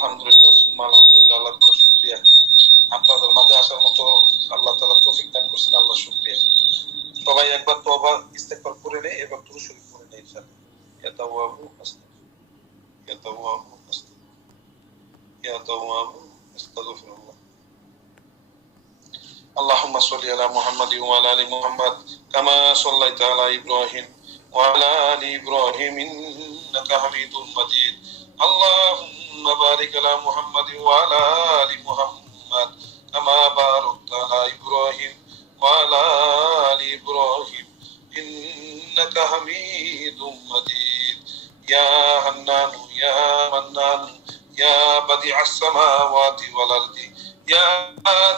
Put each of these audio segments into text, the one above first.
আলহামদুলিল্লাহ, সুম্মা আলহামদুলিল্লাহ, আল্লাহ তাআলা শুকরিয়া। আপনাদের মাঝে আসার মতো আল্লাহ তাআলা তৌফিক দান করেছেন, আল্লাহ শুকরিয়া। সবাই একবার তওবা ইস্তেগফার করে নেই, এবার দুরূদ শরীফ পড়ে নেই ইনশাআল্লাহ। ইয়া তাওয়াবু আস্তাগফিরুল্লাহ, ইয়া তাওয়াবু আস্তাগফিরুল্লাহ, ইয়া তাওয়াবু আস্তাগফিরুল্লাহ। اللهم صل على محمد وعلى ال محمد كما صليت على ابراهيم وعلى ال ابراهيم انك حميد مجيد. اللهم بارك على محمد وعلى ال محمد كما باركت على ابراهيم وعلى ال ابراهيم انك حميد مجيد. يا حنان يا منان يا بديع السماوات والارض يا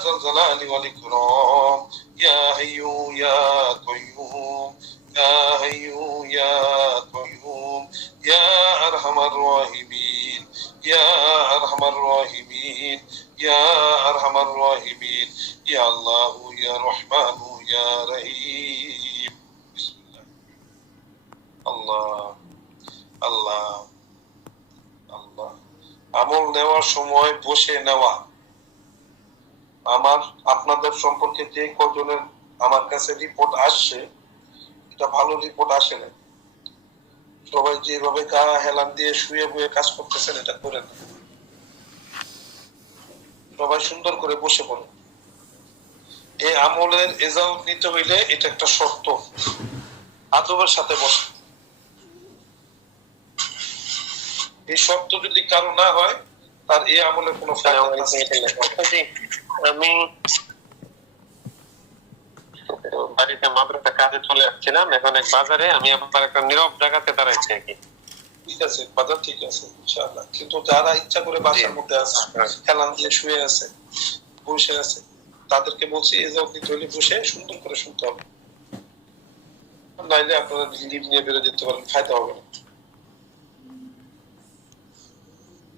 ذا الجلال والإكرام يا حي يا قيوم يا حي يا قيوم يا أرحم الراحمين يا أرحم الراحمين يا أرحم الراحمين يا الله يا رحمن يا رحيم. بسم الله الله الله. আমল নেওয়ার সময় বসে নেওয়া। আপনাদের সম্পর্কে যে কজনের আমার কাছে রিপোর্ট আসছে, এটা ভালো রিপোর্ট আসে না। সবাই যেভাবে গা হেলান দিয়ে শুয়ে বয়ে কাজ করতেছেন, এটা করেন। সবাই সুন্দর করে বসে পড়েন। এই আমলের রেজাল্ট নিতে হইলে এটা একটা শর্ত, আদবের সাথে বসে। এই শর্ত যদি কারো না হয়, তার এই আমলের কোনো ফায়দা নেই। আমি বাড়িতে মাদ্রাসা কাজে চলে আসছিলাম, এখন এক বাজারে আমি আবার একটা নীরব জায়গাতে দাঁড়াইছি আর কি। ঠিক আছে, বাজার ঠিক আছে ইনশাআল্লাহ। কিন্তু যারা ইচ্ছা করে বাসার মধ্যে আছে, হেলান দিয়ে শুয়ে আছে, বসে আছে, তাদেরকে বলছি এই যাও নিতে হলে বসে সুন্দর করে শুনতে হবে, নাইলে আপনারা লিভ নিয়ে বেরো যেতে পারেন, ফায়দা হবে না।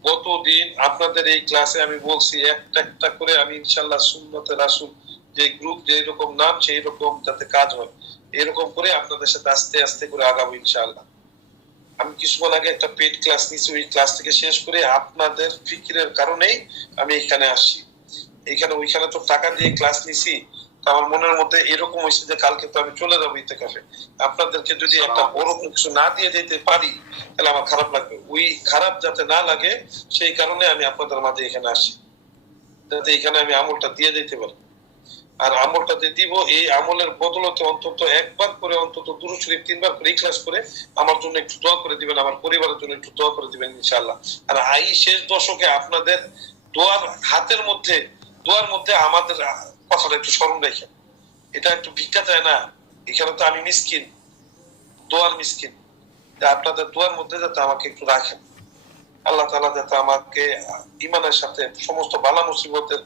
গতদিন আপনাদের এই ক্লাসে আমি বলছি একটা একটা করে আমি ইনশাআল্লাহ সুন্নতে রাসূল যে গ্রুপ যে রকম নাম সেই রকম যাতে কাজ হয়, এরকম করে আপনাদের সাথে আস্তে আস্তে করে আগাবো ইনশাআল্লাহ। আমি কিছুক্ষণ আগে একটা পেড ক্লাস নিয়েছি, ওই ক্লাস থেকে শেষ করে আপনাদের ফিকিরের কারণেই আমি এখানে আসছি। এখানে ওইখানে তো টাকা দিয়ে ক্লাস নিছি, আমার মনের মধ্যে এরকম হয়েছে যে কালকে তো আমি চলে যাবো ইতিকাফে। আপনাদেরকে যদি একটা বড় কিছু না দিয়ে যেতে পারি তাহলে আমার খারাপ লাগবে। ওই খারাপ যাতে না লাগে সেই কারণে আমি আপনাদের মাঝে এখানে আসি, যাতে এখানে আমি আমলটা দিয়ে যেতে পারি। আর আমলটা যে দিব, এই আমলের বদলতে অন্তত একবার করে, অন্তত দুরূদ শরীফ 3 বার করে ইখলাস করে আমার জন্য একটু দোয়া করে দিবেন, আমার পরিবারের জন্য একটু দোয়া করে দিবেন ইনশাআল্লাহ। আর এই শেষ দশকে আপনাদের দোয়ার হাতের মধ্যে, দোয়ার মধ্যে আমাদের কথাটা একটু স্মরণ রাখেন। এটা একটু ভিক্ষা চায় না, এখানে তো আমি মিসকিন, দোয়ার মিসকিন। আপনাদের দোয়ার মধ্যে যাতে আমাকে একটু রাখেন, আল্লাহ তাআলা যাতে আমাকে ঈমানের সাথে সমস্ত বালা মুসিবতের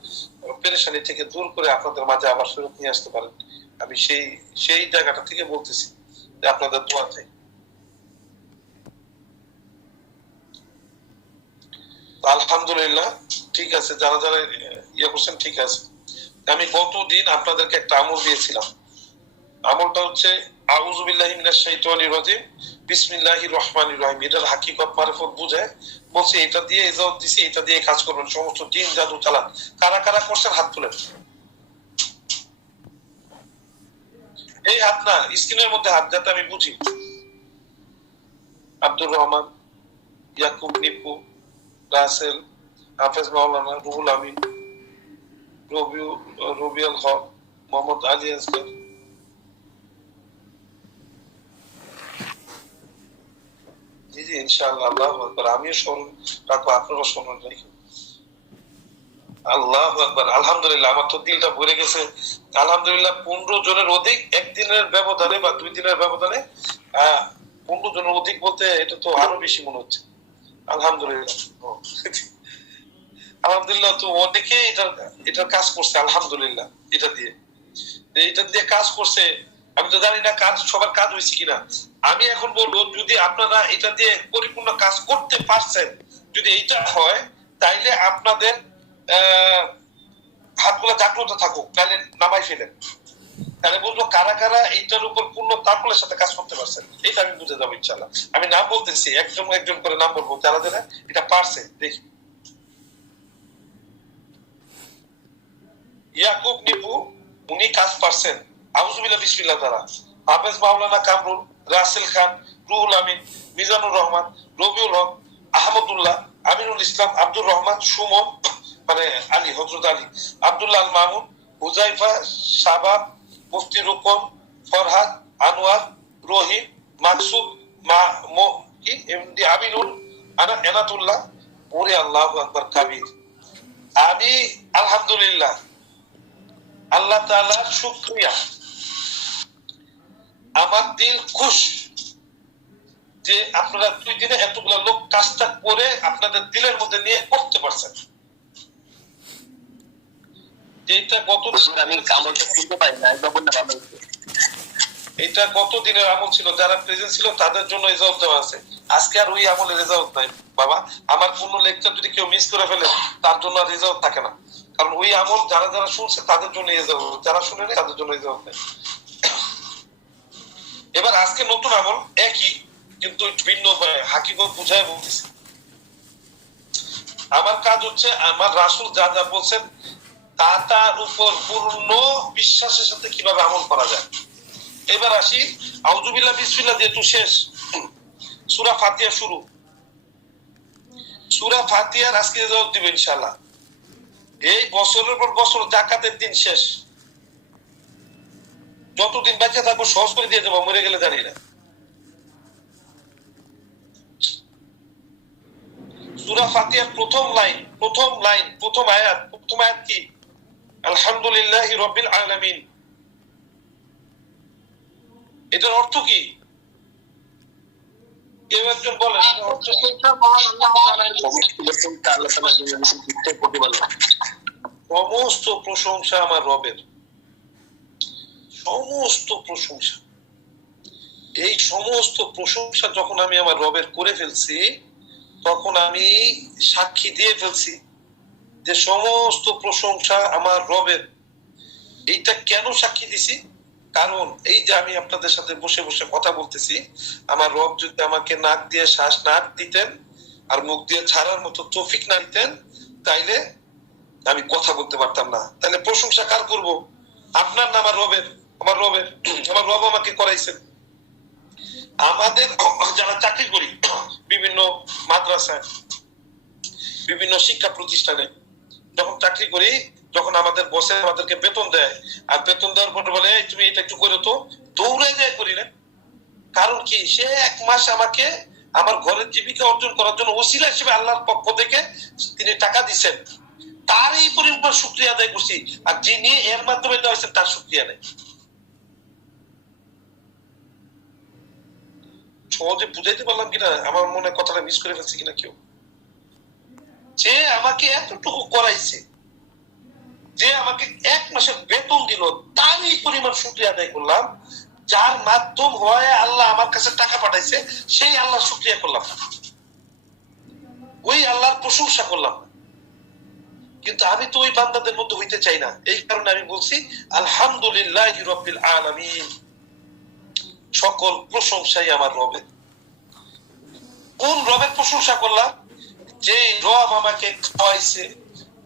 পেরেশানি থেকে দূর করে আপনাদের মাঝে আবার ফেরত নিয়ে আসতে পারেন। আমি সেই জায়গাটা থেকে বলতেছি যে আপনাদের দোয়া চাই। আলহামদুলিল্লাহ, ঠিক আছে, যারা যারা ইয়ে করছেন ঠিক আছে। আমি গতদিন আপনাদেরকে একটা আমল দিয়েছিলাম। আমলটা হচ্ছে আউযু বিল্লাহি মিনাশ শাইতানির রাজিম বিসমিল্লাহির রহমানির রহিম। এটার হাকিকত মারিফত বুঝে বলছি, এটা দিয়ে ইজাজত দিছি, এটা দিয়ে কাজ করবেন, সমস্ত জিন জাদু চালান। কারা কারা করছেন হাত তুলেন। এই হাত না, স্ক্রিনের মধ্যে হাত, যাতে আমি বুঝি। আব্দুর রহমান, ইয়াকুব নিপু, রাসেল, হাফেজ মাওলানা, রুহুল আমিন, রবিউল হক, মোহাম্মদ আলী আসগর। জি জি ইনশাআল্লাহ, আল্লাহু আকবার। আমিও স্মরণ রাখবো, আপনারাও স্মরণ রাখবেন। আল্লাহু আকবার। আলহামদুলিল্লাহ, আমার তো দিলটা ভরে গেছে। আলহামদুলিল্লাহ, 15 জনের অধিক একদিনের ব্যবধানে বা 2 দিনের ব্যবধানে, 15 জনের অধিক বলতে এটা তো আরো বেশি মনে হচ্ছে। আলহামদুলিল্লাহ, আলহামদুলিল্লাহ। তো অনেকে এটার কাজ করছে আলহামদুলিল্লাহ। এটা দিয়ে কাজ করছে। আমি তো জানি না কাজ সবার কাজ হয়েছে কিনা। আমি এখন বলবো, যদি আপনারা এটা দিয়ে পরিপূর্ণ কাজ করতে পারছেন, যদি এইটা হয়, তাইলে আপনাদের হাতগুলো জাগ্রত থাকুক, তাহলে নামাই ফেলেন। তাহলে বলবো কারা কারা এইটার উপর পূর্ণ তাকুলের সাথে কাজ করতে পারছেন, এটা আমি বুঝে যাবো ইনশাআল্লাহ। আমি নাম বলতেছি, একজন একজন করে নাম বলবো, যারা যারা এটা পারছে দেখি। ইয়াকুব নিপু উনি কাজ পারছেন আউযুবিল্লাহ বিসমিল্লাহ দ্বারা, হাফেজ মাওলানা কামরুল, রাসেল খান, রুহুল আমিন, মিজানুর রহমান, রবিউল হক, আহমদুল্লাহ, আমিনুল ইসলাম, আব্দুর রহমান, সুমন মানে আলী, হযরত আলী, আব্দুল্লাহ আল মামুন, হুজাইফা, শাবাব, মুফতি রুকন, ফরহাদ, আনোয়ার, রহিম, মাকসুদ, এমডি আমিনুল, এনাতুল্লাহ। ওরে আল্লাহু আকবার কাবীর। আমি আলহামদুলিল্লাহ আল্লাহ তাআলার শুকরিয়া, আমার দিল খুশ যে আপনারা 2 দিনে এতগুলা লোক কাজটা করে আপনাদের দিলের মধ্যে নিয়ে করতে পারছেন। যেটা গত আমি আমলটা শুনতে পাই না, একবার না ভালো হতো। এটা গত দিনের আমল ছিল, যারা প্রেজেন্ট ছিল তাদের জন্য রেজাল্ট দেওয়া আছে। আজকে আর ওই আমলের রেজাল্ট নাই বাবা। আমার কোন লেকচার যদি কেউ মিস করে ফেলে তার জন্য আর রেজাল্ট থাকে না, কারণ ওই আমল যারা যারা শুনছে তাদের জন্য রেজাল্ট, যারা শুনেনি তাদের জন্য রেজাল্ট নেই। এবার আজকে নতুন আমল একই, কিন্তু ভিন্ন উপায়ে হাকিকত বুঝায় বলতেছি। আমার কাজ হচ্ছে আমার রাসূল যা যা বলছেন তা তার উপর পূর্ণ বিশ্বাসের সাথে কিভাবে আমল করা যায়। এবার আসি আউযুবিল্লাহ বিসমিল্লাহ যেহেতু শেষ, সূরা ফাতিহা শুরু। সূরা ফাতিহার আজকে জবাব দিবেন ইনশাআল্লাহ। এই বছরের পর বছর যাকাতের দিন শেষ, যতদিন বেঁচে থাকবো সহজ করে দিয়ে দেবো, মরে গেলে জানি না। সূরা ফাতিহার প্রথম আয়াত কি? আলহামদুলিল্লাহি রাব্বিল আলামিন। এটার অর্থ কি? কেউ একজন বলেন। সমস্ত প্রশংসা আমার রবের, সমস্ত প্রশংসা। এই সমস্ত প্রশংসা যখন আমি আমার রবের করে ফেলছি, তখন আমি সাক্ষী দিয়ে ফেলছি যে সমস্ত প্রশংসা আমার রবের। এইটা কেন সাক্ষী দিছি? কারণ এই যে আমি আপনাদের সাথে বসে বসে কথা বলতেছি, আমার রব যদি আমাকে নাক দিয়ে শ্বাস না দিতেন আর মুখ দিয়ে ছাড়ার মতো তৌফিক না দিতেন, তাইলে আমি কথা বলতে পারতাম না। তাহলে প্রশংসা কার করবো? আপনার না আমার রবের? আমার রবের। আমার রব আমাকে করাইছেন। আমাদের যারা চাকরি করি বিভিন্ন মাদ্রাসায়, বিভিন্ন শিক্ষা প্রতিষ্ঠানে, যখন চাকরি করি, যখন আমাদের বসে আমাদেরকে বেতন দেয়, আর বেতন দেওয়ার পর বলে তুমি এটা একটু করে তো, দৌড়ে যায় করি না। কারণ কি? সে 1 মাস আমাকে আমার ঘরের জীবিকা অর্জন করার জন্য ওসিলা হিসেবে আল্লাহর পক্ষ থেকে তিনি টাকা দিচ্ছেন, তার এই পরিমাণ শুকরিয়া আদায় করছি। আর যিনি এর মাধ্যমে দেওয়া হয়েছেন তার শুকরিয়া নেই। সহজে বুঝাইতে পারলাম কিনা? আমার মনে কথাটা মিস করে ফেলছি কিনা কেউ? যে আমাকে এতটুকু করাইছে, যে আমাকে 1 মাসের বেতন দিল, তার এই পরিমাণ শুকরিয়া আদায় করলাম। যার মাধ্যম হয়ে আল্লাহ আমার কাছে টাকা পাঠাইছে, সেই আল্লাহ শুকরিয়া করলাম না, ওই আল্লাহর প্রশংসা করলাম না। কিন্তু আমি তো ওই বান্দাদের মধ্যে হইতে চাই না। এই কারণে আমি বলছি আলহামদুলিল্লাহি রাব্বিল আলামিন, সকল প্রশংসাই আমার রবের। কোন রবের প্রশংসা করলাম? যে রব আমাকে খাওয়াইছে,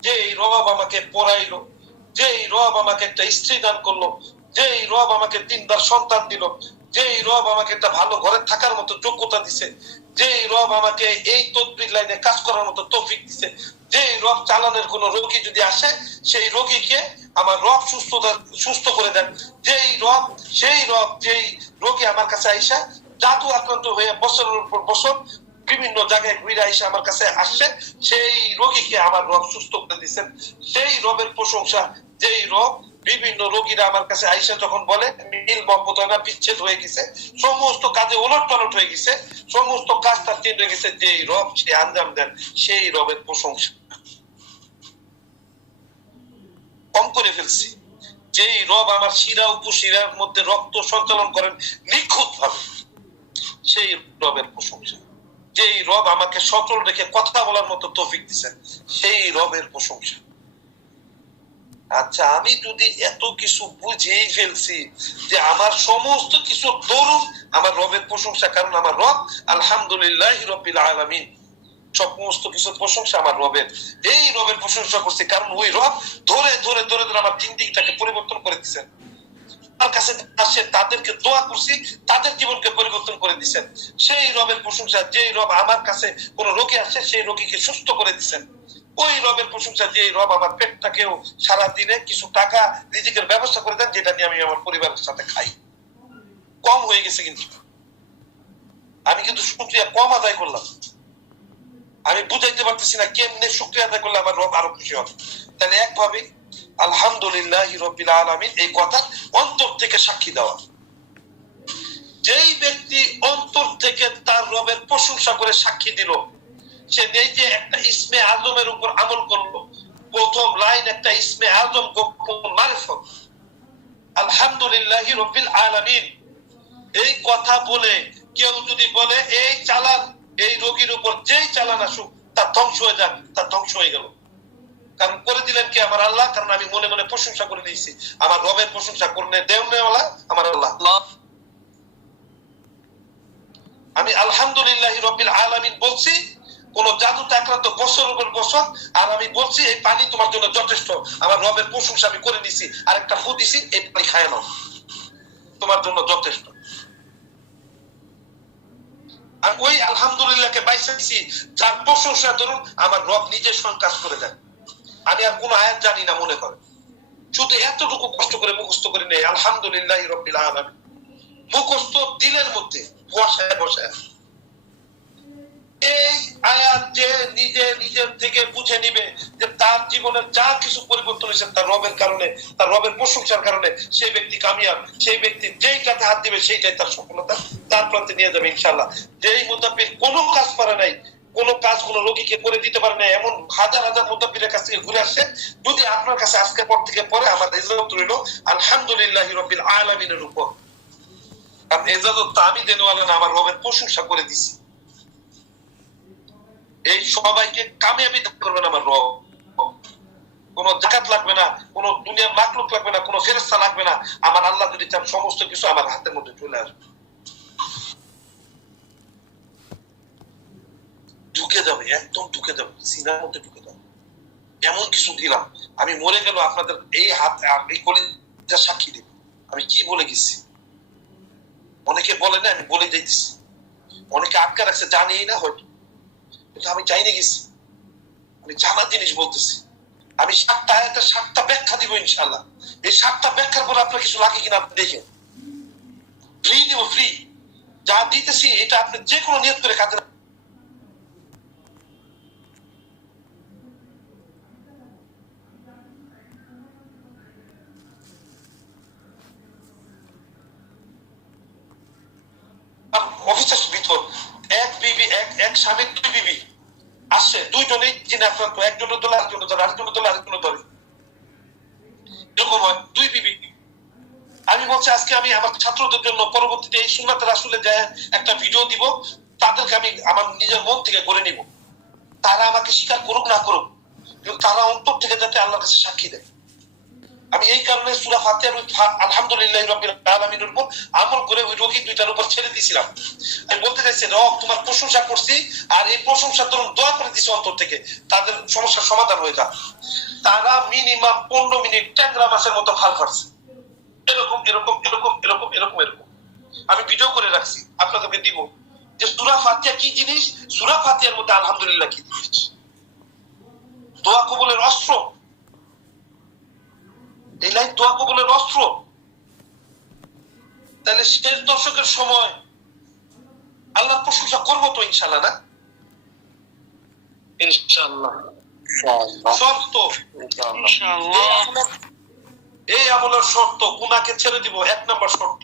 যে রব আমাকে পড়াইলো, যে রব আমাকে একটা স্ত্রী দান করলো, যে রব আমাকে 3বার সন্তান দিল, যে রব আমাকে একটা ভালো ঘরে থাকার মতো যোগ্যতা দিছে, যে রব আমাকে এই তদবির লাইনে কাজ করার মতো তৌফিক দিছে, যে রব চালানের কোন রোগী যদি আসে সেই রোগীকে আমার রব সুস্থ করে দেন, যেই রব সেই রব যেই রোগী আমার কাছে আইসা জাদু আক্রান্ত হয়ে বছরের পর বছর বিভিন্ন জায়গায় ঘুরে আইসা আমার কাছে আসছে, সেই রোগীকে আমার রব সুস্থ করে দিচ্ছেন। সেই রবের প্রশংসা, যেই রব বিভিন্ন রোগীরা আমার কাছে আইসা যখন বলে মিল মহব্বত বিচ্ছেদ হয়ে গেছে, সমস্ত কাজে ওলট পালট হয়ে গেছে, সমস্ত কাজ তার চেঞ্জ হয়ে গেছে, যেই রব সে আঞ্জাম দেন, সেই রবের প্রশংসা। কম করে ফেলছি। যেই রব আমার শিরা উপশিরার মধ্যে রক্ত সঞ্চালন করেন নিখুঁত ভাবে, সেই রবের প্রশংসা। যেই রব আমাকে সচল রেখে কথা বলার মতো তৌফিক দিচ্ছেন, সেই রবের প্রশংসা। আচ্ছা, আমি যদি এত কিছু বুঝেই ফেলছি যে আমার সমস্ত কিছু দরুন আমার রবের প্রশংসা, কারণ আমার রব আলহামদুলিল্লাহি রাব্বিল আলামিন, সমস্ত কিছু প্রশংসা আমার রবের। এই রবের প্রশংসা করছি কারণ ওই রব ধরে ধরে ধরে ধরে আমার জিন্দেগিটাকে পরিবর্তন করে দিচ্ছেন। আমার কাছে আসে তাদেরকে দোয়া করছি, তাদের জীবনকে পরিবর্তন করে দিচ্ছেন। সেই রবের প্রশংসা, যে রব আমার কাছে কোন রোগী আসে সেই রোগীকে সুস্থ করে দিচ্ছেন। ওই রবের প্রশংসা যে রব আমার পেটটাকেও সারা দিনে কিছু টাকা রিজিকের ব্যবস্থা করে দেন, যেটা নিয়ে আমি আমার পরিবারের সাথে খাই। কম হয়ে গেছে কিন্তু আমি কিন্তু শুকরিয়া কম আদায় করলাম। আমি বুঝাইতে পারতেছি না কেমনে শুকরিয়া আদায় করলে আমার রব আরো খুশি হবে। তাহলে একভাবে আলহামদুলিল্লাহ রাব্বিল আলামিন এই কথা অন্তর থেকে সাক্ষী দেওয়া। যেই ব্যক্তি অন্তর থেকে তার রবের প্রশংসা করে সাক্ষী দিল, সে নেই যে একটা ইসমে আজমের উপর আমল করলো। প্রথম লাইন একটা ইসমে আজম গোপন মারিফত, আলহামদুলিল্লাহ রাব্বিল আলামিন। এই কথা বলে কেউ যদি বলে এই চালান, এই রোগীর উপর যেই চালান আসুক তার ধ্বংস হয়ে যাক, তার ধ্বংস হয়ে গেল। কারণ করে দিলেন কি আমার আল্লাহ, কারণ আমি মনে মনে প্রশংসা করে দিয়েছি। আমার রবের প্রশংসা করলে দেওয়ালা আমার আল্লাহ। আমি আলহামদুলিল্লাহ রাব্বিল আলামিন বলছি, কোন জাদুতে আক্রান্ত বছর উপর বছর, আর আমি বলছি এই পানি তোমার জন্য যথেষ্ট। আমার রবের প্রশংসা আমি করে দিছি, আর একটা ফু দিছি, এই পানি খায় নাও, তোমার জন্য যথেষ্ট। আর ওই আলহামদুলিল্লাহকে বাইসা দিছি, যার প্রশংসা ধরুন আমার রব নিজে স্বয়ং কাজ করে দেন। আমি আর কোন আয়াত জানি না মনে করে, শুধু এতটুকু কষ্ট করে মুখস্থ করে নেই আলহামদুলিল্লাহ রাব্বিল আলামিন। মুখস্থ দিলের মধ্যে বসায় বসায় এই আয়াত যে নিজে নিজের থেকে বুঝে নিবে যে তার জীবনের যা কিছু পরিবর্তন হয়েছে তার রবের কারণে, তার রবের প্রশংসার কারণে, সেই ব্যক্তি কামিয়াব। সেই ব্যক্তি যেই কাজে হাত দিবে সেইটাই তার সফলতা, তার প্রান্তে নিয়ে যাবে ইনশাআল্লাহ। যেই মুতাব্বির কোনো কাজ পারে নাই, কোন কাজ কোন রোগীকে করে দিতে পারে না, এমন হাজার হাজার মুতাব্বিরের কাছ থেকে ঘুরে আসছে, যদি আপনার কাছে আজকের পর থেকে পরে আমার ইজাজত রইল আলহামদুলিল্লাহ রাব্বিল আলামিনের উপর। কারণ ইজাজত আমি দেনওয়ালা না, আমার রবের প্রশংসা করে দিছি। এই সবাইকে কামিয়াবি দান করবেন আমার রব। কোন জাকাত লাগবে না, কোন দুনিয়ার মাকলুক লাগবে না, কোন ফেরেশতা লাগবে না। আমার আল্লাহ যদি চান সমস্ত কিছু আমার হাতের মধ্যে চলে আসবে, ঢুকে যাবে, একদম ঢুকে যাবে, সিনার মধ্যে ঢুকে যাবে। এমন কিছু দিলাম, আমি মরে গেল আপনাদের এই হাত এই কলিজা সাক্ষী দিব আমি কি বলে গেছি। অনেকে বলে না, আমি বলে যাইতেছি। অনেকে আটকা রাখছে জানি না হয়তো, কিন্তু আমি চাই না গেছি, আমি জানা জিনিস বলতেছি। আমি 7টা আয়াতের 7টা ব্যাখ্যা দিব ইনশাআল্লাহ। এই 7টা ব্যাখ্যার পর আপনার কিছু লাগে কিনা আপনি দেখেন, ফ্রি দিব, ফ্রি। যা দিতেছি এটা আপনি যে কোনো নিয়ত করে কাজে অফিসের ভিতর এক স্বামীর 2 বিবি আসছে, 2 জনেই যিনি আক্রান্ত, একজনের দলে আরেকজনের দলে, আরেকজনের দলে আরেকজনের দলে, এরকম হয় 2 বিবি। আমি বলছি আজকে আমি আমার ছাত্রদের জন্য পরবর্তীতে এই সুন্নাতে রাসূলে যায় একটা ভিডিও দিব, তাদেরকে আমি আমার নিজের মন থেকে করে নিব। তারা আমাকে স্বীকার করুক না করুক, কিন্তু তারা অন্তর থেকে যাতে আল্লাহর কাছে সাক্ষী দেয়। আমি এই কারণে সূরা ফাতিহার আলহামদুলিল্লাহ রাব্বিল আলামিনের উপর আমল করে ওই রোগী 2টার উপর ছেড়ে দিয়েছিলাম। আমি বলতে চাইছি রব তোমার প্রশংসা করছি, আর এই প্রশংসার দরুন দোয়া করে দিছি অন্তর থেকে, তাদের সমস্যার সমাধান হয়ে যাক। তারা মিনিমাম 15 মিনিট ট্যাংরা মাছের মতো ফাল ফাটছে, এরকম এরকম এরকম এরকম এরকম এরকম। আমি ভিডিও করে রাখছি, আপনাদেরকে দিব যে সূরা ফাতিহা কি জিনিস, সূরা ফাতিহার মধ্যে আলহামদুলিল্লাহ কি জিনিস। দোয়া কবুলের অস্ত্র, এই লাইন দোয়া কবুলের অস্ত্র। তাহলে শেষ দশকের সময় আল্লাহর প্রশংসা করবো তো ইনশাআল্লাহ, না? ইনশাআল্লাহ শর্ত, এই আমলের শর্ত, গুনাহকে ছেড়ে দিব 1 নম্বর শর্ত।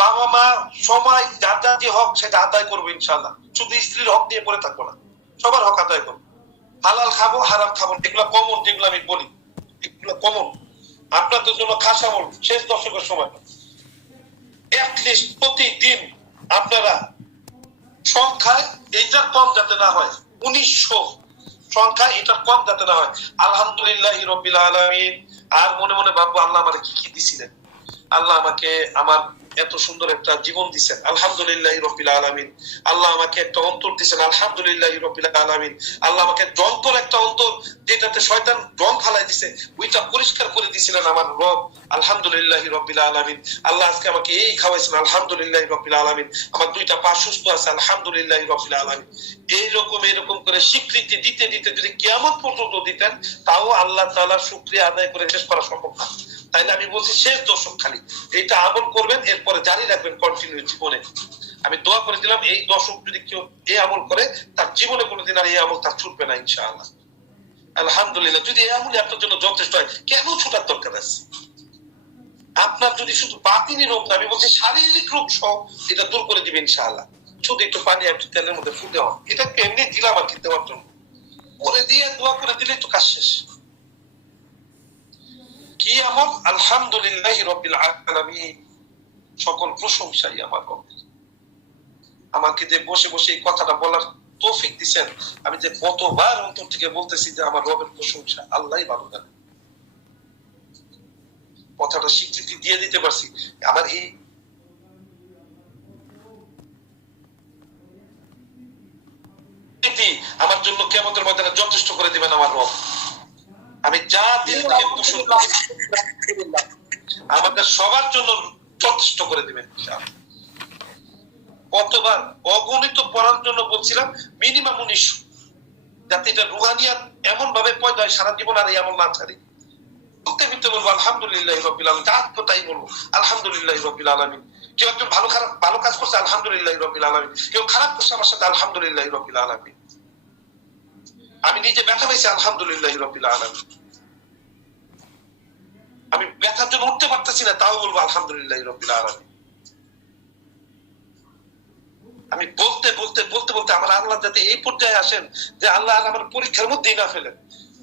বাবা মা সময় যার যার যে হক সেটা আদায় করবো ইনশাআল্লাহ। শুধু স্ত্রীর হক নিয়ে পড়ে থাকবো না, সবার হক আদায় করবো। হালাল খাবো, হারাম খাবো, এগুলো কমন, যেগুলো আমি বলি এগুলো কমন। আপনাদের জন্য খাস আমল শেষ দশকের সময় প্রতিদিন আপনারা সংখ্যায় এইটার কম যাতে না হয়, 1900 সংখ্যা এটার কম যাতে না হয় আলহামদুলিল্লাহ রাব্বিল আলামিন। আর মনে মনে ভাববো আল্লাহ আমাকে কি কি দিছিলেন, আল্লাহ আমাকে আমার এত সুন্দর একটা জীবন দিচ্ছেন, আলহামদুলিল্লাহ রাব্বিল আলামিন। আল্লাহ আমাকে একটা অন্তর দিচ্ছেন, আলহামদুলিল্লাহ রাব্বিল আলামিন। আল্লাহ আমাকে জন্তর একটা অন্তর, যেটাতে শয়তান রং ফালাই দিছে, ওইটা পরিষ্কার করে দিয়েছিলেন আমার রব, আলহামদুলিল্লাহ রাব্বিল আলামিন। আল্লাহ আজকে আমাকে এই খাওয়াইছেন, আলহামদুলিল্লাহ রাব্বিল আলামিন। আমার দুইটা পা সুস্থ আছে, আলহামদুলিল্লাহ রাব্বিল আলামিন। এইরকম করে স্বীকৃতি দিতে দিতে যদি কিয়ামত পর্যন্ত দিতেন, তাও আল্লাহ তাআলা শুকরিয়া আদায় করে শেষ করা সম্ভব না। তাইলে আমি বলছি শেষ দশক খালি এইটা আমল করবেন, এরপরে জারি রাখবেন কন্টিনিউ জীবনে। আমি দোয়া করে দিলাম এই দশক যদি কেউ এই আমল করে, তার জীবনে কোনোদিন আর এই আমল তার ছুটবে না ইনশাআল্লাহ। আলহামদুলিল্লাহ। যদি এই আমলই আপনার জন্য যথেষ্ট হয়, কেন ছুটার দরকার আছে? আপনার যদি শুধু বাতিনি রোগ না, আমি বলছি শারীরিক রোগ সহ এটা দূর করে দিবে ইনশাআল্লাহ। শুধু একটু পানি একটু তেলের মধ্যে ফুটে দেওয়া, এটা এমনি দিলাম আর কি দেওয়ার জন্য, করে দিয়ে দোয়া করে দিলে তো কাজ শেষ। কি আমল? আলহামদুলিল্লাহি রাব্বিল আলামিন। সকল প্রশংসাই আমার রবের। আমাকে যে বসে বসে এই কথাটা বলার তৌফিক দিবেন, আমি যে কতবার অন্তর থেকে বলতেছি যে আমার রবের প্রশংসা, আল্লাহই ভালো জানে। কথাটা স্বীকৃতি দিয়ে দিতে পারছি। আমার এই আমার জন্য কিয়ামতের ময়দানে যথেষ্ট করে দিবেন আমার রব। আমি যা দিল থেকে কুশল আমাদের সবার জন্য যথেষ্ট করে দিবেন। কতবার অগণিত পড়ার জন্য বলছিলাম, মিনিমাম 19, যাতে এটা রুহানিয়াত এমন ভাবে পয়দা হয় সারা জীবন আর এই আমল না ছাড়ি। বলতে মিথ্যে বলবো আলহামদুলিল্লাহ রাব্বিল আলামিন, যা তো তাই বলবো আলহামদুলিল্লাহ রাব্বিল আলামিন। কেউ একজন ভালো কাজ করছে, আলহামদুলিল্লাহ রাব্বিল আলামিন। কেউ খারাপ করছে আমার সাথে, আলহামদুলিল্লাহ রাব্বিল আলামিন। আমি নিজে ব্যথা পাইছি, আলহামদুলিল্লাহ রাব্বিল আলামিন। আমি ব্যথার জন্য উঠতে পারতেছি না, তাও বলবো আলহামদুলিল্লাহ রাব্বিল আলামিন। আমি বলতে বলতে বলতে বলতে আমার আল্লাহ যাতে এই পর্যায়ে আসেন যে আল্লাহ আমার পরীক্ষার মধ্যেই না ফেলেন।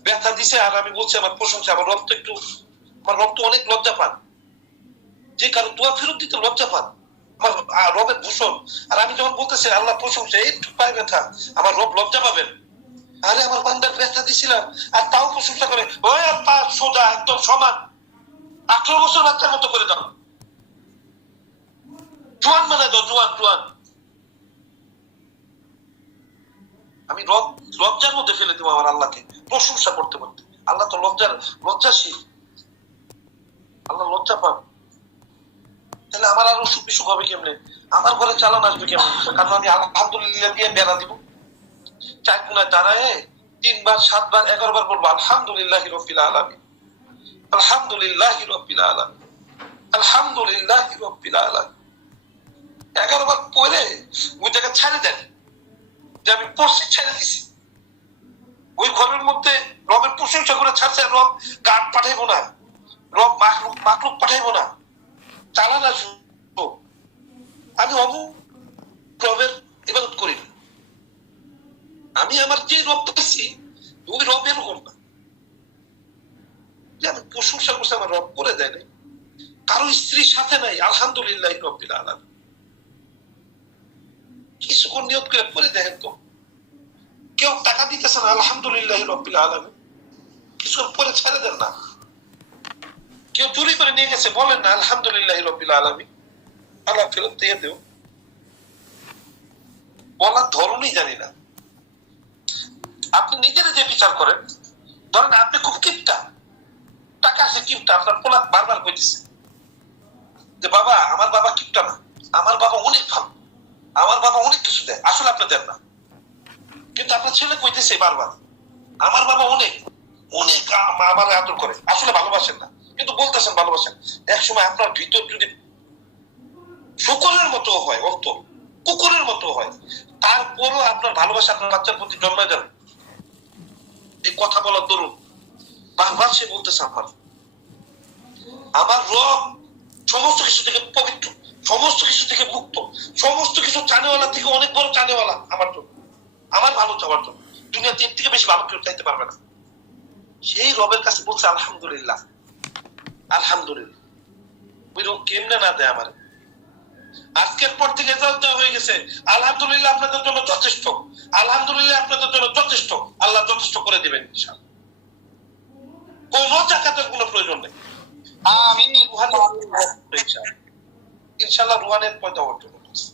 ব্যথা দিছে আর আমি বলছি আমার প্রশংসা। আমার রব তো অনেক লজ্জা পান, যে কারো দোয়া ফেরত দিতে লজ্জা পান, আমার রবের ভূষণ। আর আমি যখন বলতেছি আল্লাহ প্রশংসা, একটু পায়ে ব্যথা, আমার রব লজ্জা পাবেন। আরে আমার বান্দার ব্যথা দিছিলাম আর তাও প্রশংসা করে, ওই পা সোজা একদম সমান, 18 বছর বাচ্চার মতো করে দাও, জোয়ান মানে দাও, জোয়ান। আমি লজ্জার মধ্যে ফেলে দেবো আমার আল্লাহকে প্রশংসা করতে করতে। আল্লাহ তো লজ্জাশীল, আল্লাহ লজ্জা পান। তাহলে আমার আর অসুখ বিসুখ হবে কেমনে? আমার ঘরে চালান আসবে কেমন? কারণ আমি আলহামদুলিল্লাহ দিয়ে বেড়া দিব, 4 কোণায় দাঁড়ায় 3 বার 7 বার 11 বার বলবো আলহামদুলিল্লাহি রাব্বিল আলামিন, আলহামদুলিল্লাহি রাব্বিল আলামিন, আলহামদুলিল্লাহি রাব্বিল আলামিন। 11 বার পড়ে ওই জায়গা ছেড়ে দেন যে আমি পড়ছি, ছেড়ে দিছি। ওই ঘরের মধ্যে রবের প্রশংসা করে ছাড়ছে। রব গান পাঠাইবো না, রব মাকলুক পাঠাইবো না, চালান আসবো। আমি রবের ইবাদত করি না। আমি আমার যে রব পেয়েছি ওই রব এরকম না যে আমি প্রশংসা করছি আমার রব করে দেয় নাই, কারো স্ত্রীর সাথে নাই, আলহামদুলিল্লাহ রাব্বিল আলামিন। কিছুক্ষণ নিয়ত করে দেখেন তো, কেউ টাকা দিতেছে না, আলহামদুলিল্লাহ রাব্বিল আলামিন। কিছুক্ষণ পরে ছেড়ে দেন না। কেউ চুরি করে নিয়ে গেছে, বলেন না আলহামদুলিল্লাহ রাব্বিল আলামিন, আল্লাহ ফেরত দিয়ে দেও। বলার ধরনই জানি না। আপনি নিজেরা যে বিচার করেন, ধরেন আপনি খুব কিপটা, টাকা আছে কিপটা, আপনার পোলা বারবার কইতেছে যে বাবা আমার বাবা কিপটা না, আমার বাবা অনেক ভালো, আমার বাবা অনেক কিছু দেয়। আসলে আপনি দেন না, কিন্তু আপনার ছেলে কইতেছে বারবার আমার বাবা অনেক অনেক আমার আদর করে। আসলে ভালোবাসেন না, কিন্তু বলতেছেন ভালোবাসেন। একসময় আপনার ভিতর যদি শুকরের মতো হয়, অন্তর কুকুরের মতো হয়, তারপরও আপনার ভালোবাসা আপনার বাচ্চার প্রতি জন্মে যাবে। এই কথা বলার দরুন বারবার সে বলতেছে আমার রব সমস্ত কিছু থেকে পবিত্র, সমস্ত কিছু থেকে মুক্ত, সমস্ত কিছু চানেওয়ালা থেকে অনেক বড় চানেওয়ালা আমার জন্য, আমার ভালো চাওয়ার জন্য। দুনিয়াতে এর থেকে বেশি ভালো কেউ চাইতে পারবে না। সেই রবের কাছে বলছে আলহামদুলিল্লাহ, আলহামদুলিল্লাহ। ওই রব কেমনে না দেয় আমার? আজকের পর থেকে রেজাল্ট দেওয়া হয়ে গেছে, আলহামদুলিল্লাহ আপনাদের জন্য যথেষ্ট, আলহামদুলিল্লাহ আপনাদের জন্য যথেষ্ট, আল্লাহ যথেষ্ট করে দিবেন ইনশাআল্লাহ। কোন জাকাতের কোনো প্রয়োজন নেই। ইনশাআল্লাহ ইনশাআল্লাহ রুহানিয়ত পয়দা অর্জন করতেছে।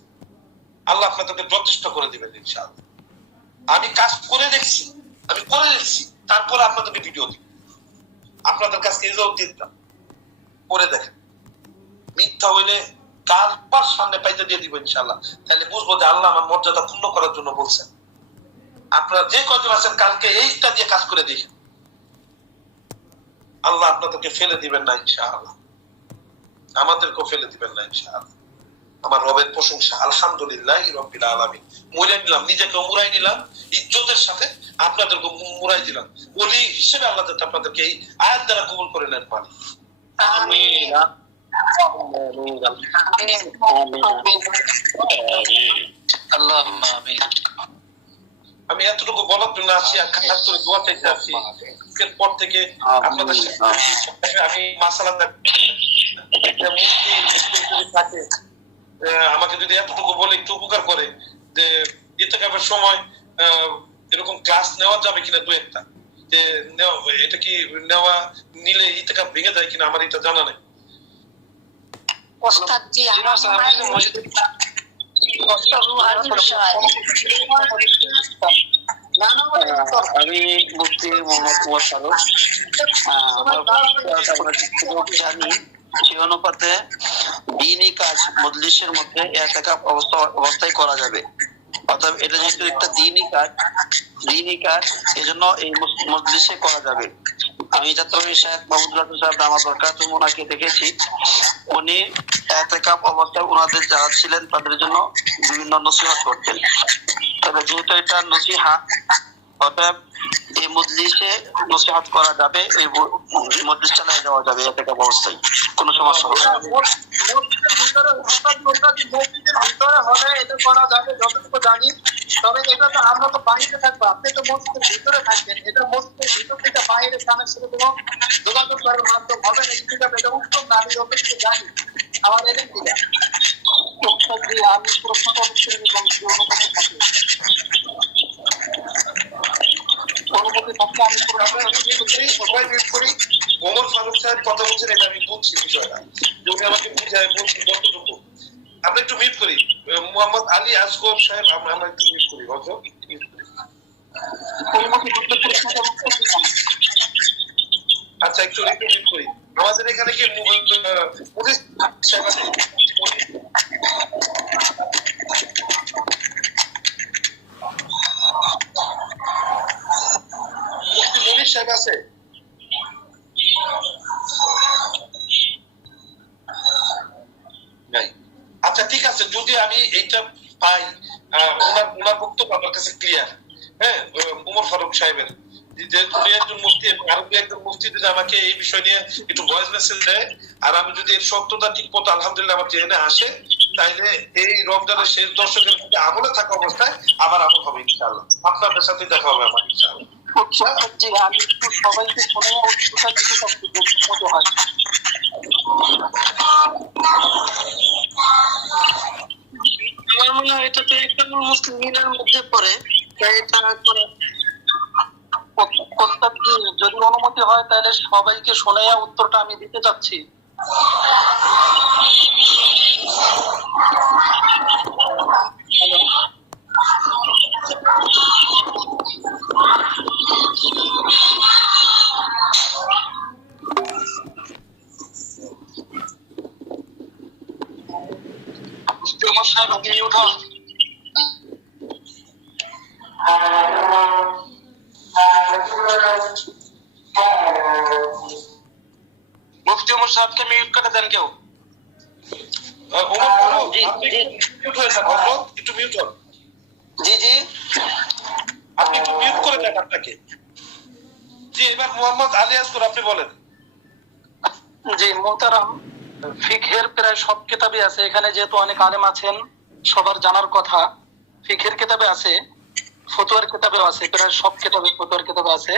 আল্লাহ আপনাদেরকে যথেষ্ট করে দিবেন ইনশাআল্লাহ। আমি কাজ করে দেখছি, তারপর আপনাদেরকে ভিডিও দিব। আপনাদের কাছে এটাও দিতাম, করে দেখেন। মিথ্যা হইলে কার সামনে পাইতে দিয়ে দিব ইনশাআল্লাহ। তাহলে বুঝবো যে আল্লাহ আমার মর্যাদা পূর্ণ করার জন্য বলছেন। আপনারা যে কয়জন আছেন কালকে এইটা দিয়ে কাজ করে দেখেন, আল্লাহ আপনাদেরকে ফেলে দিবেন না ইনশাআল্লাহ, আমাদেরকেও ফেলে দিবেন না ইনশাআল্লাহ। আমার রবের প্রশংসা, আলহামদুলিল্লাহ রাব্বিল আলামিন। মুড়াই নিলাম, নিজেকে মুড়াই নিলাম ইজ্জতের সাথে, আপনাদেরকে মুড়াই দিলাম। ওলি হিসেবে আল্লাহ আপনাদেরকে এই আয়াত দ্বারা কবুল করে নেন। মালিক আমিন আল্লাহুম্মা আমিন। আমি এতটুকু বলার জন্য আসি, আর খাস করে দোয়া চাইতে আসি। এরপর থেকে আপনাদের সাথে আমি মাসালাটা আমাকে যদি এতটুকু বলে একটু উপকার করে যে ইতিকাফের সময় এরকম ক্লাস নেওয়া যাবে কিনা, দু একটা যে এটা কি নেওয়া নিলে ইতিকাফ ভেঙে যায় কিনা, আমার এটা জানা নেই। আমি মুফতি মোহাম্মদ কুমার ফারুক। জানি সে অনুপাতে দ্বীনি কাজ মজলিসের মধ্যে ইতিকাফ অবস্থায় করা যাবে। অর্থাৎ এটা যেহেতু একটা দ্বীনি কাজ, এজন্য এই মজলিসে করা যাবে। আমি যাত্রাবাড়ি শাহেখ মাহমুদুল্লাহ সাহেব আমার বরকাতুহ ওনাকে দেখেছি, উনি ইতিকাফ অবস্থায় ওনাদের যারা ছিলেন তাদের জন্য বিভিন্ন নসিহত করতেন। তবে যেহেতু এটা নসিহা, অতএব এই মজলিসে নসিহত করা যাবে, এই মজলিস চালিয়ে যাওয়া যাবে ইতিকাফ অবস্থায়, কোনো সমস্যা হবে না। ভিতরে হলে এটা করা যাবে যতটুকু জানি। তবে এটা তো আমরা তো বাইরে থাকবো, আপনি তো মসজিদের ভিতরে থাকবেন, এটা মসজিদের ভিতর থেকে বাইরে কানের সাথে কোনো যোগাযোগ করার মাধ্যম হবে না। এটা উত্তম না, আমি যথেষ্ট জানি। আমার এটা কি আমি প্রশ্নটা অনুমতি থাকলে আমি ওমর ফারুক সাহেব কথা বলছেন, এটা আমি বুঝছি বিষয়টা, যে উনি আমাকে বুঝায় বলছি কতটুকু। আমরা একটু মিট করি, মোহাম্মদ আলী আসগর সাহেব, আমরা একটু মিট করি। আচ্ছা, একটু মিট করি। আমাদের এখানে কি পুলিশ সাহেব আছে? পুলিশ সাহেব আছে? আচ্ছা, ঠিক আছে। যদি আমি এইটা পাই, ওনার বক্তব্য আমার কাছে ক্লিয়ার। হ্যাঁ, ওমর ফারুক সাহেবের যেহেতু একজন মুফতি, আরবি একজন মুফতি যদি আমাকে এই বিষয় নিয়ে একটু ভয়েস মেসেজ দেয়, আর আমি যদি এর সত্যতা ঠিক মতো আলহামদুলিল্লাহ আমার জেনে আসে, তাইলে এই রমজানের শেষ দশকের মধ্যে আমলে থাকা অবস্থায় আবার আমল হবে ইনশাআল্লাহ। আপনাদের সাথে দেখা হবে আমার ইনশাআল্লাহ। আমি একটু সবাইকে শোনা উত্তরটা দিতে চাচ্ছি মতো হয়। আমার মনে হয় এটা তো একটা মুসলিমের মধ্যে পড়ে, তাই এটা যদি অনুমতি হয় তাহলে সবাইকে শোনাইয়া উত্তরটা আমি দিতে চাচ্ছি। মুফতি ওমর সাহেবকে মিউট করে দেন কেউ। একটু মিউট হন। জি জি, আপনি একটু মিউট করে দেন আপনাকে। জি, এবার মোহাম্মদ আলী আসগর আপনি বলেন। জি মোহতারাম, ফিকহের প্রায় সব কিতাবে আছে, এখানে যেহেতু অনেক আলেম আছেন সবার জানার কথা, ফিকহের কিতাবে আছে, ফতোয়ার কিতাবেও আছে, প্রায় সব কিতাবে ফতোয়ার কিতাবে আছে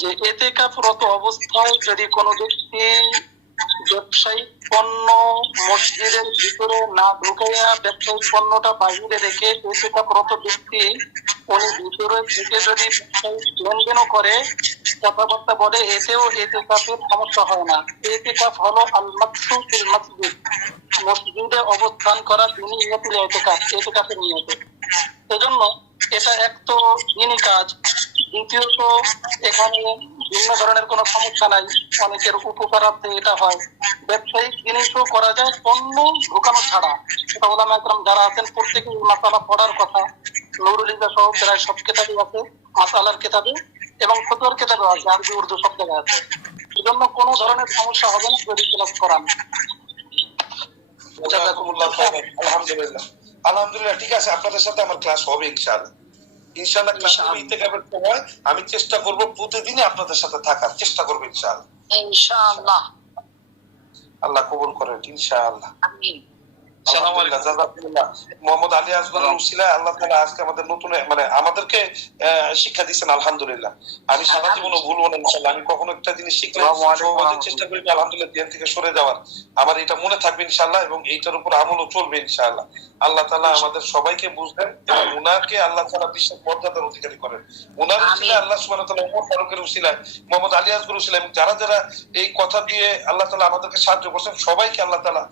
যে ইতিকাফরত অবস্থায় যদি কোনো ব্যক্তি ব্যবসায়িক পণ্য মসজিদের ভিতরে না ঢুকাইয়া ব্যবসায়িক পণ্যটা বাহিরে রেখে ইতিকাফরত ব্যক্তি উনি ভিতরে থেকে যদি ব্যবসায়িক লেনদেনও করে কথাবার্তা বলে, এতেও এতেকাফের সমস্যা হয় না। এতেকাফ হলো আল মাকসুদ ফিল মসজিদ, মসজিদে অবস্থান করা দিনই নিয়তুল এতেকাফ, এতেকাফের নিয়ত। সেজন্য এটা এক তো দিনই কাজ, দ্বিতীয়ত এখানে ভিন্ন ধরনের কোনো সমস্যা নাই, অনেকের উপকারার্থে এটা হয়। ব্যবসায়িক জিনিসও করা যায় পণ্য ঢোকানো ছাড়া। এটা ওলামা একরাম যারা আছেন প্রত্যেকে এই মাসালা পড়ার কথা। নুরুল ইজা সহ প্রায় সব কেতাবই আছে, মাসালার কেতাবে এবং ফতোয়ার কেতাবে আছে, আরবি উর্দু সব জায়গায় আছে। সেজন্য কোনো ধরনের সমস্যা হবে না যদি ক্লাস করান। জাযাকুমুল্লাহ খাইরান। আলহামদুলিল্লাহ, আলহামদুলিল্লাহ, ঠিক আছে, আপনাদের সাথে আমার ক্লাস হবে ইনশাআল্লাহ। ইনশাআল্লাহ ক্লাস হবে, ইতিকাফের সময় আমি চেষ্টা করব প্রতিদিনই আপনাদের সাথে থাকার চেষ্টা করব ইনশাআল্লাহ। ইনশাআল্লাহ, আল্লাহ কবুল করেন ইনশাআল্লাহ। আমিন। আলহামদুলিল্লাহ, জাযাকুমুল্লাহ। মোহাম্মদ আলী আসগরের উসিলায় আল্লাহ তাআলা আজকে আমাদের নতুন মানে আমাদেরকে শিক্ষা দিয়েছেন, আলহামদুলিল্লাহ। আমি সারা জীবনও ভুলবো না ইনশাআল্লাহ। আমি কখনো একটা জিনিস শিখলে সর্বদা চেষ্টা করি আলহামদুলিল্লাহ ধ্যান থেকে সরে যাওয়ার। আমার এটা মনে থাকবে ইনশাআল্লাহ এবং এইটার উপর আমলও চলবে ইনশাআল্লাহ। আল্লাহ তাআলা আমাদের সবাইকে বুঝবেন এবং উনাকে আল্লাহ তাআলা বিশেষ মর্যাদার অধিকারী করেন। উনার উসিলায় আল্লাহ সুবহানাহু ওয়া তাআলা ওমর ফারুকের উসিলায়, মোহাম্মদ আলী আসগর উসিলায় এবং যারা যারা এই কথা দিয়ে আল্লাহ তাআলা আমাদেরকে সাহায্য করছেন সবাইকে আল্লাহ তাআলা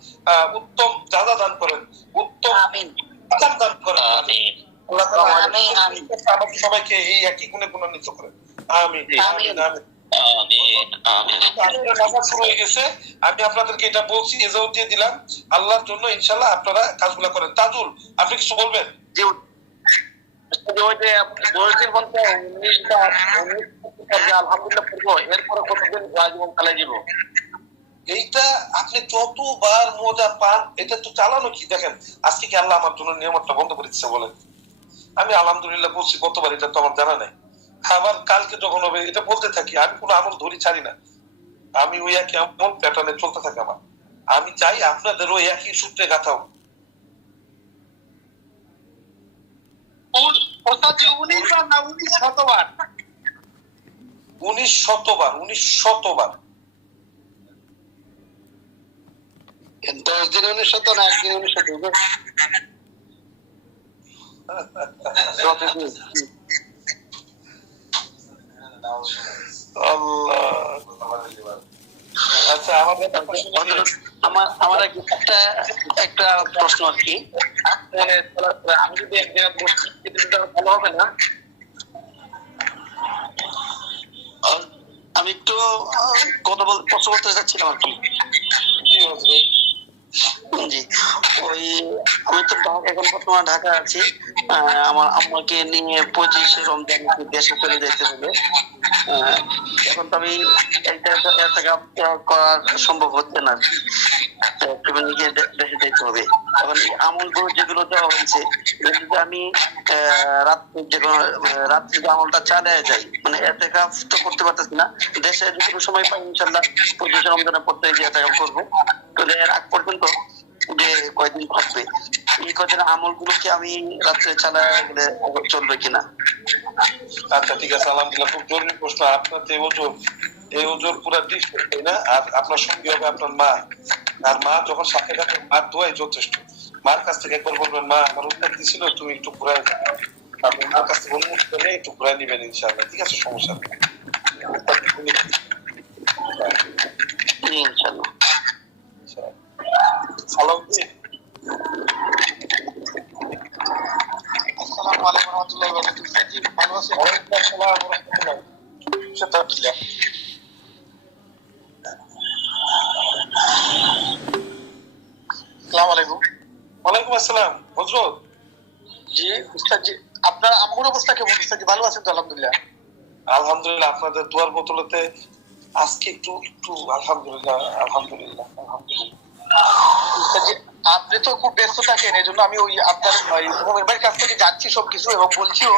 উত্তম জাযা দান করেন, উত্তম আযাব দান করেন। আল্লাহ তাআলা আমাদের সবাইকে এই একই গুণে গুণান্বিত করেন। আমিন আমিন আমিন। নামাজ শুরু হয়ে গেছে, আমি আপনাদেরকে এটা বলছি, এজাও দিয়ে দিলাম আল্লাহর জন্য। ইনশাআল্লাহ আপনারা কাজগুলো করেন। তাজুল, আপনি কিছু বলবেন? জি, ওই যে বয়সের মধ্যে 19 আলহামদুলিল্লাহ পড়বো, এরপরে কতদিন জীবন চালিয়ে যাব? এইটা আপনি যতবার মজা পান এটা তো চালানো কি। দেখেন আজকে কি আল্লাহ আমার জন্য নিয়ামতটা বন্ধ করে দিচ্ছে বলেন? আমি আলহামদুলিল্লাহ বলছি কতবার, এটা তো আমার জানা নাই। আবার কালকে যখন হবে এটা বলতে থাকি। আমি কোনো আমল ধরি ছাড়ি না, আমি ওই একই আমল প্যাটার্নে চলতে থাকে আমার। আমি চাই আপনাদের ওই একই সূত্রে গাঁথা হোক। 19 শতবার 10 দিন 19 না, একদিন 19 আচ্ছা, আমার একটা প্রশ্ন আর কি, আমি যদি এক জায়গায় বসে ভালো হবে না? আমি একটু কথা প্রশ্ন করতে চাচ্ছিলাম আর কি। জি, ওই আমি তো এখন বর্তমানে ঢাকা আছি। আমার আম্মাকে নিয়ে 25শে রমজান দেশে চলে যেতে হবে। এখন তো আমি করা সম্ভব হচ্ছে না, নিজে দেশে যেতে হবে। এখন আমলগুলো যেগুলো দেওয়া হয়েছে, যদি আমি রাত্রি যে আমলটা চালিয়ে যাই, মানে এতেকাফ তো করতে পারতেছি না, দেশে যেটুকু সময় পাই ইনশাল্লাহ 25শে রমজানের পর থেকে এতেকাফ করবো। তো এর আগ পর্যন্ত যে কয়দিন থাকবে, এই কয়দিন আমলগুলো কি আমি রাত্রে চালায় গেলে চলবে কিনা? আচ্ছা ঠিক আছে, আলহামদুলিল্লাহ। খুব জরুরি প্রশ্ন। আপনার তো এই ওজোর পুরা ডিস্ট্রিক্ট, তাই না? আর আপনার সঙ্গে হবে আপনার মা। আর মা যখন সাথে থাকে মার দোয়াই যথেষ্ট। মার কাছ থেকে একবার বলবেন, মা আমার উত্তর দিছিল, তুমি একটু ঘুরাই দাও। আপনি মার কাছ থেকে অনুমতি পেলে একটু ঘুরাই নিবেন ইনশাআল্লাহ। ঠিক আছে, সমস্যা নেই ইনশাআল্লাহ। সালাম দিন। আসসালামু আলাইকুম ওয়া রাহমাতুল্লাহি ওয়া বারাকাতুহু। জি, ভালো আছেন? ওয়ালাইকুম আসসালাম ওয়া রাহমাতুল্লাহ। সেটাবিল্লাহ। আসসালামু আলাইকুম। ওয়ালাইকুম আসসালাম হযরত। জি উস্তাদ জি, আপনার আম্মুর অবস্থা কেমন উস্তাদ জি? ভালো আছেন তো? আলহামদুলিল্লাহ। আলহামদুলিল্লাহ, আপনাদের দোয়ার বদলতে আজকে একটু আলহামদুলিল্লাহ আলহামদুলিল্লাহ আলহামদুলিল্লাহ। উস্তাদ জি, আপনি তো খুব ব্যস্ত থাকেন, এই জন্য আমি ওই আপনার মেম্বারের কাছ থেকে যাচ্ছি সবকিছু এবং বলছিও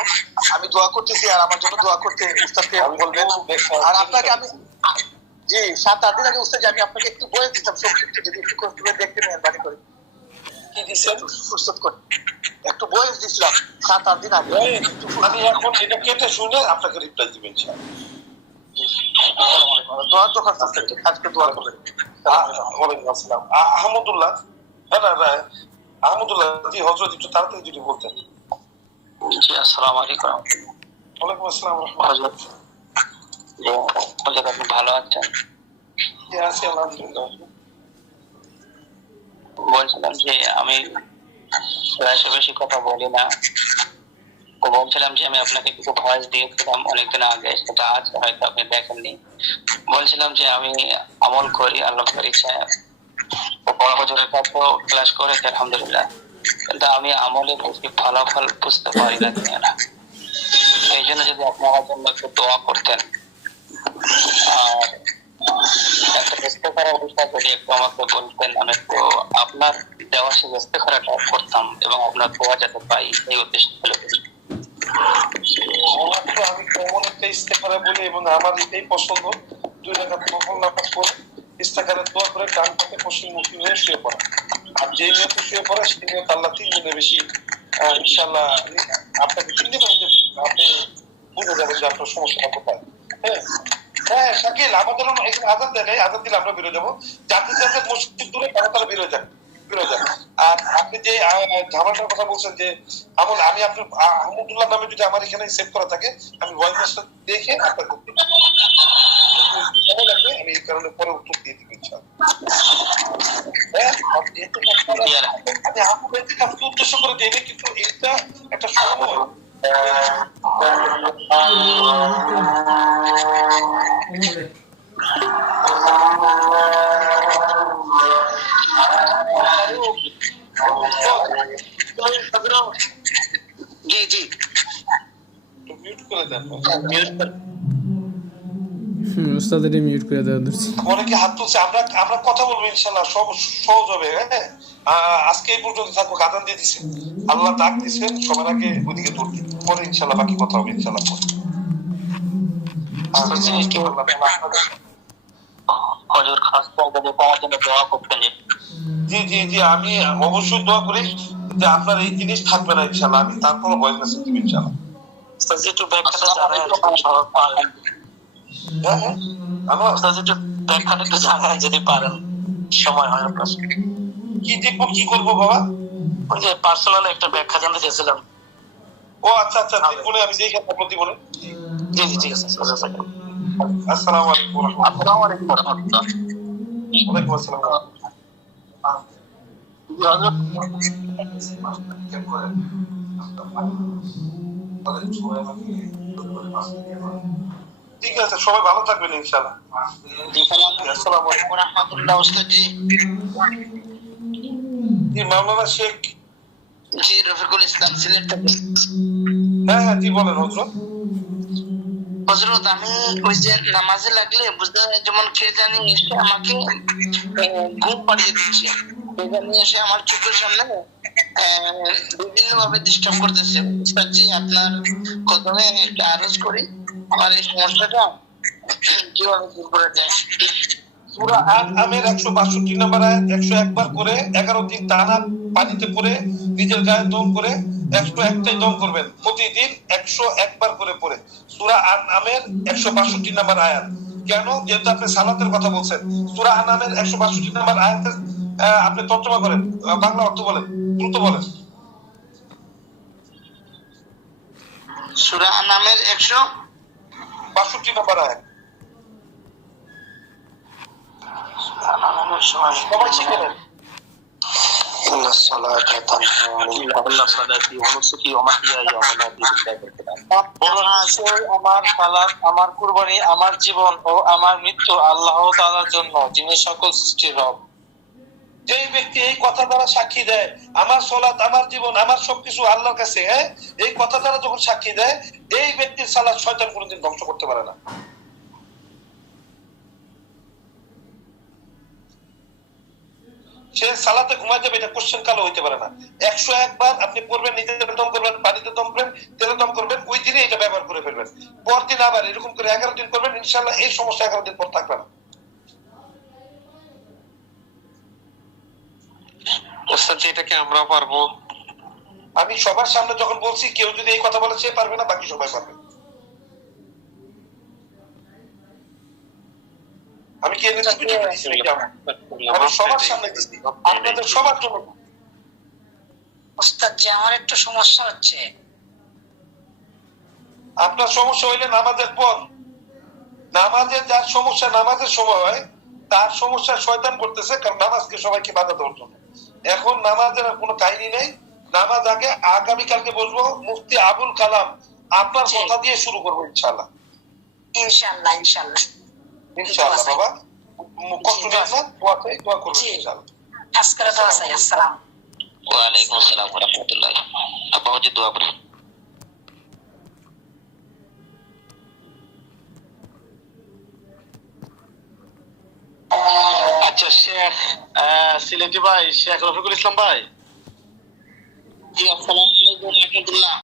আমি দোয়া করতেছি, আর আমার জন্য দোয়া করতে উস্তাদকে বলবেন। আর আপনাকে আমি জি 7-8 দিন আগে উস্তাদ জি আমি আপনাকে একটু বলে দিতাম সংক্ষিপ্ত, যদি একটু কষ্ট করে দেখতে মেহরবানি করে। কি দিচ্ছেন? উস্তাদ করে একটু বয়স দিছিলাম 7-8 দিন আগে। আমি এখন এটা কেটে শুনে আপনাকে রিপ্লাই দিবেন দোয়া দরখাস্ত করতে আজকে দোয়া করবেন। ওয়ালাইকুম আসসালাম। আহমদুল্লাহ, আহমদুল্লাহ জি হযরত, একটু তাড়াতাড়ি যদি বলতেন। জি, আসসালামু আলাইকুম। ওয়ালাইকুম আসসালাম ওয়া রাহমাতুল্লাহ। যে আপনি ভালো আছেন? আছি আলহামদুলিল্লাহ। বলছিলাম যে আমি প্রায় বেশি কথা বলি না, তো বলছিলাম যে আমি আপনাকে কিছু ভয়েস দিয়েছিলাম অনেকদিন আগে, সেটা আজ হয়তো আপনি দেখেননি। বলছিলাম যে আমি আমল করি আল্লাহর ইচ্ছায়, বড় হুজুরের কাছেও ক্লাস করেছি আলহামদুলিল্লাহ, কিন্তু আমি আমলে বেশি ফলাফল বুঝতে পারি না দুনিয়াটা। এই জন্য যদি আপনি আমার জন্য একটু দোয়া করতেন, আর একটা ইস্তেখারার বিষয় যদি একটু আমাকে বলতেন, আমি একটু আপনার দেওয়া সেই ইস্তেখারাটা করতাম এবং আপনার দোয়া যাতে পাই, এই উদ্দেশ্য ছিল। আমি কেমন একটা ইস্তেখারা বলি এবং আমার এটাই পছন্দ, 2 রাকাত নফল নামাজ পড়ে ইস্তেখারা দোয়া করে ডান পাশে পশ্চিমমুখী হয়ে শুয়ে পড়া। আর যে নিয়তে শুয়ে পড়ে সেই নিয়ত আল্লাহ 3 দিনের বেশি ইনশাআল্লাহ আপনাকে 3 দিনের মধ্যে আপনি বুঝে যাবেন যে আপনার সমস্যাটা কোথায়। হ্যাঁ হ্যাঁ শাকিল, আমাদের এখানে আজান দেয়, আজান দিলে আমরা বেরোয় যাবো। যাদের যাদের মসজিদ দূরে তারা বেরোয় যান। আর আপনি যে ঝামেলাটার কথা বলছেন যে আমল, আমি আপনার আহমদুল্লাহ নামে যদি আমার এখানে সেভ করা থাকে, আমি ভয়েস মেসেজ দেখে আপনার করতে লাগবে, আমি এই কারণে পরে উত্তর দিয়ে দিব আমি আপনাদেরকে কাজকে উদ্দেশ্য করে দিই, কিন্তু এটা একটা সময় জি জি মিউট করে দেন। উস্তাদের মিউট করে দেওয়া ধরছি। অনেকে হাত তুলছে, আমরা কথা বলবো ইনশাল্লাহ, সহজ হবে। হ্যাঁ আজকে এই পর্যন্ত থাকবো, আজান দিয়ে দিছে, আল্লাহ ডাক দিচ্ছেন, সবার আগে ওইদিকে দৌড় দিন, পরে ইনশাল্লাহ বাকি কথা হবে ইনশাল্লাহ। হুজুর খাস করে পাওয়ার জন্য দোয়া করতেন। জি জি জি, আমি অবশ্যই দোয়া করি যে আপনার এই জিনিস থাকবে না ইনশাল্লাহ। আমি তারপরে ভয়েস মেসেজ দিব ইনশাল্লাহ। একটু ব্যাখ্যাটা জানান, হ্যাঁ হ্যাঁ আমার একটু ব্যাখ্যাটা একটু জানান যদি পারেন, সময় হয় আপনার। কি দেখবো, কি করবো বাবা? ওই যে পার্সোনাল একটা ব্যাখ্যা জানতে চাইছিলাম। ও আচ্ছা আচ্ছা, বলে আমি দেখে প্রতি বলে। জি জি ঠিক আছে। আসসালামু আলাইকুম ওয়া রাহমাতুল্লাহ। আসসালামু আলাইকুম ওয়া রাহমাতুল্লাহ। ওয়ালাইকুম আসসালাম। ঠিক আছে, সবাই ভালো থাকবেন ইনশাআল্লাহ। আসসালামু আলাইকুম ওয়া রাহমাতুল্লাহ। ওস্তাদ জি। জি মাওলানা শেখ। জি রফিকুল ইসলাম, সিলেট থেকে। হ্যাঁ হ্যাঁ জি বলেন হযরত। হযরত আমি ওই যে নামাজে লাগলে বুঝতে, যেমন কে জানি এসে আমাকে ঘুম পাড়িয়ে দিচ্ছে, কে জানি এসে আমার চোখের সামনে বিভিন্ন ভাবে ডিস্টার্ব করতেছে। উস্তাদ জি আপনার কদমে একটা আরজ করি, আমার এই সমস্যাটা কিভাবে দূর করা যায়। সূরা আনআমের 162 নম্বর আয়াত 101 বার করে 11 দিন টানা পানিতে পড়ে নিজের গায়ে দম করে 101টাই দম করবেন প্রতিদিন, 101 বার করে পড়ে। সূরা আনআমের 162 নম্বর আয়াত। কেন? যেহেতু আপনি সালাতের কথা বলছেন, সূরা আনআমের 162 নম্বর আয়াতের আপনি তর্জমা করেন, বাংলা অর্থ বলেন, দ্রুত বলেন। সূরা আনআমের 162 নম্বর আয়াত সবাই শিখে নেন। আমার সালাত, আমার কুরবানি, আমার জীবন ও আমার মৃত্যু আল্লাহ তাআলার জন্য, যিনি সকল সৃষ্টির রব। যেই ব্যক্তি এই কথা দ্বারা সাক্ষী দেয়, আমার সালাত, আমার জীবন, আমার সবকিছু আল্লাহর কাছে, হ্যাঁ, এই কথা দ্বারা যখন সাক্ষী দেয়, এই ব্যক্তির সালাত শয়তান কোনোদিন ধ্বংস করতে পারে না। সে সালাতে ঘুমায় যাবে, এটা কোশ্চেন কালো হইতে পারে না। 101 বার আপনি পড়বেন, নিজে দম করবেন, পানিতে দম করবেন, তেলে দম করবেন, ওই দিনে এটা ব্যবহার করে ফেলবেন। পরদিন আবার এরকম করে 11 দিন করবেন, ইনশাআল্লাহ এই সমস্যা 11 দিন পর থাকবে না। এটাকে আমরা পারবো? আমি সবার সামনে যখন বলছি, কেউ যদি এই কথা বলে সে পারবে না, বাকি সবাই পারবে। আমি কি এনে আমি সবার সামনে দিচ্ছি, আপনাদের সবার জন্য। ওস্তাদ জি আমার একটু সমস্যা হচ্ছে। আপনার সমস্যা হইলে নামাজের পর নামাজের যার সমস্যা নামাজের সময় তার সমস্যা শয়তান করতেছে, কারণ নামাজকে সবাইকে বাধা দেওয়ার জন্য। এখন নামাজের আর কোনো কাহিনী নেই, নামাজ আগে আগামীকালকে বসবো, মুফতি আবুল কালাম আপনার জি। কথা দিয়ে শুরু করবো ইনশাআল্লাহ। ইনশাআল্লাহ ইনশাআল্লাহ ইনশাআল্লাহ বাবা, কষ্ট নেই না, দোয়া চাই, দোয়া করবেন জি। ইনশাআল্লাহ। আজকে দোয়া চাই। আসসালাম। ওয়ালাইকুম আসসালাম ওয়া রাহমাতুল্লাহ। আপা হচ্ছে দোয়া করি। আচ্ছা শেখ সিলেটি ভাই, শেখ রফিকুল ইসলাম ভাই। জি আসসালামু আলাইকুম ওয়া রাহমাতুল্লাহ।